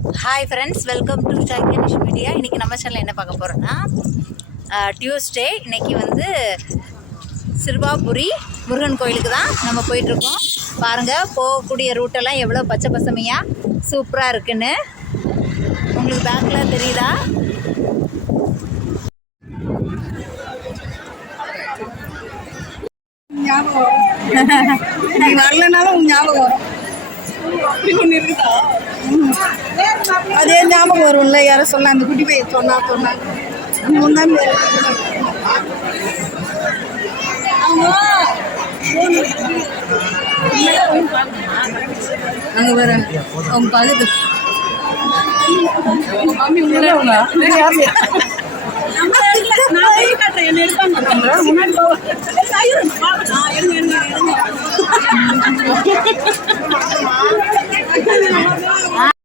Hi friends, welcome to Saikanish media. இன்றைக்கி நம்ம சேனலில் என்ன பார்க்க போகிறோன்னா, டியூஸ்டே இன்றைக்கி வந்து சிறுவாபுரி முருகன் கோயிலுக்கு தான் நம்ம போயிட்டுருக்கோம். பாருங்கள், போகக்கூடிய ரூட்டெல்லாம் எவ்வளோ பச்சை பசுமையாக சூப்பராக இருக்குன்னு உங்களுக்கு பேக்கில் தெரியுதா? ஞாபகம் நீ வரலனாலும் உங்க ஞாபகம் வரும். அதே ஞாபகம் வரும்ல, யாரும் சொல்ல அந்த குட்டி பையன் சொன்னாங்க அங்க வர அவங்க பகுது என்ன எடுப்பாங்க.